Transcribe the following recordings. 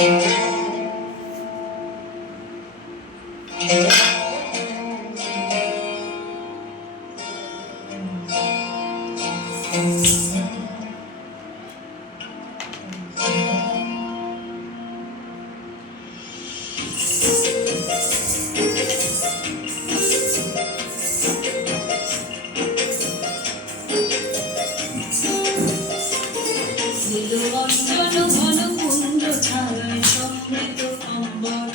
নীলরঞ্জন ঘন কুঞ্জ ছায়ায় সমৃত অম্বর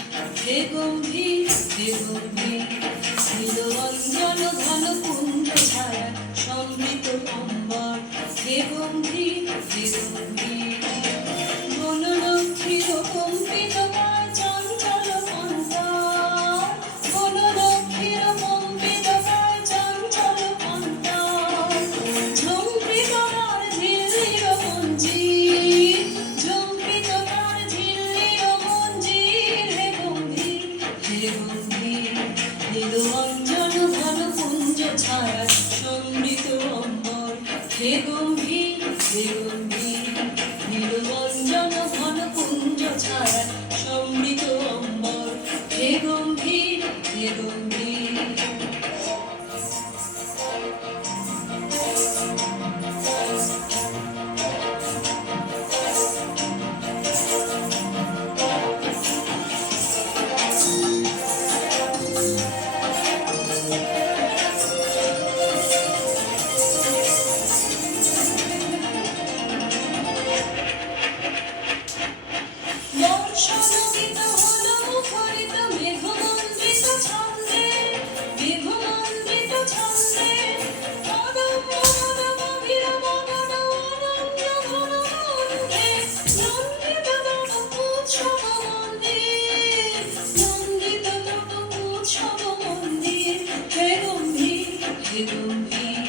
হে গম্ভীর হে গম্ভীর। নীলরঞ্জন ঘন কুঞ্জ ছায়ায় সমৃত অম্বর হে গম্ভীর হে গম্ভীর। বনলক্ষ্মীর কম্পিত পায় চঞ্চল অন্তর, বনলক্ষ্মীর কম্পিত পায় চঞ্চল অন্তর। ঝুমৃত তার ঝিল্লির মঞ্জির, ঝুমৃত তার ঝিল্লির মঞ্জির হে গম্ভীর হে গম্ভীর। নীলরঞ্জন ঘন কুঞ্জ ছায়ায় সমৃত অম্বর হে গম্ভীর হে গম্ভীর। নীলরঞ্জন ঘন কুঞ্জ ছায়ায় সমৃত অম্বর হে গম্ভীর হে গম্ভীর। বর্ষণগীত হলো মুখরিত মেঘমন্ডিত ছন্দে, মেঘমন্ডিত ছন্দে। অদম্য মনোগভীর মনন অনন্য ঘন কণ্ঠে নন্দিত তনু উৎসব মন্দির, নন্দিত তনু উৎসব মন্দির হে গম্ভীর হে গম্ভীর।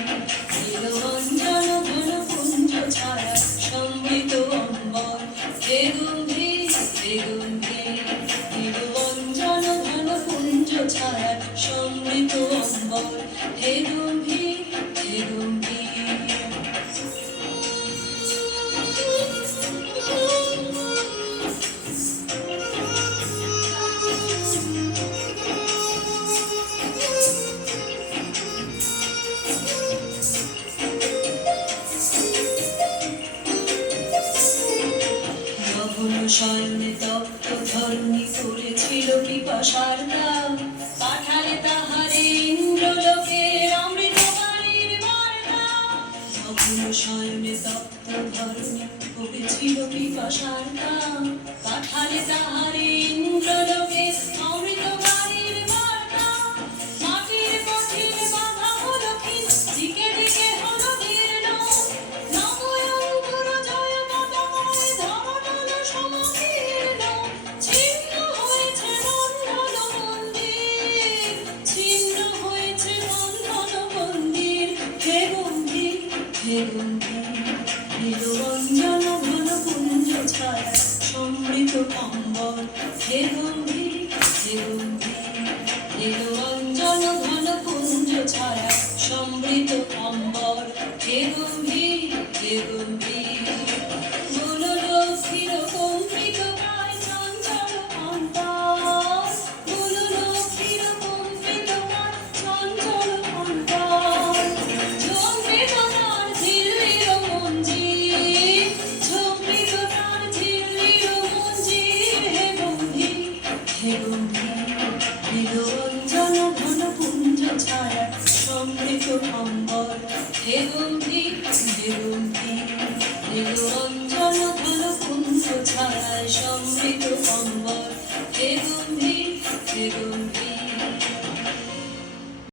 নীলরঞ্জন ঘন কুঞ্জ ছায়ায় সমৃত অম্বর হে গম্ভীর হে গম্ভীর। নীলরঞ্জন ঘন কুঞ্জ ছায়ায় সমৃত অম্বর হে গম্ভীর হে গম্ভীর। শয়নে তপ্ত ধরণী করেছিল পিপাসার দাম, পাঠালে তাহারে ইন্দ্রলোকের অমৃতবাণীর বার্তা। তখন শয়নে তপ্ত ধরণী করেছিল পিপাসার দাম, পাঠালে তাহারে ইন্দ্রলোকের অমৃতবাণীর বার্তা। মাটির কঠিন বাধা হলো ক্ষীণ, দিকে দিকে হলো দীর্ণ, নবয়ঙ্কুর জয় পতাকায় ধরাতল সমকীর্ণ। ছিন্ন হয়েছে বন্ধন মন্দির, ছিন্ন হয়েছে বন্ধন মন্দির হে গম্ভীর হে গম্ভীর। নীলরঞ্জন ঘন কুঞ্জ ছায়ায় সমৃত অম্বর হে গম্ভীর হে গম্ভীর। নীলরঞ্জন ঘন কুঞ্জ ছায়ায় সমৃত অম্বর হে গম্ভীর হে গম্ভীর। বনলক্ষ্মীর কম্পিত পায় চঞ্চল অন্তর, বনলক্ষ্মীর কম্পিত পায় চঞ্চল অন্তর। ঝুমৃত তার ঝিল্লির মঞ্জির, ঝুমৃত তার ঝিল্লির মঞ্জির হে গম্ভীর হে গম্ভীর। নীলরঞ্জন ঘন কুঞ্জ ছায়ায় সমৃত অম্বর হে গম্ভীর হে গম্ভীর। নীলরঞ্জন ঘন কুঞ্জ ছায়ায় সমৃত অম্বর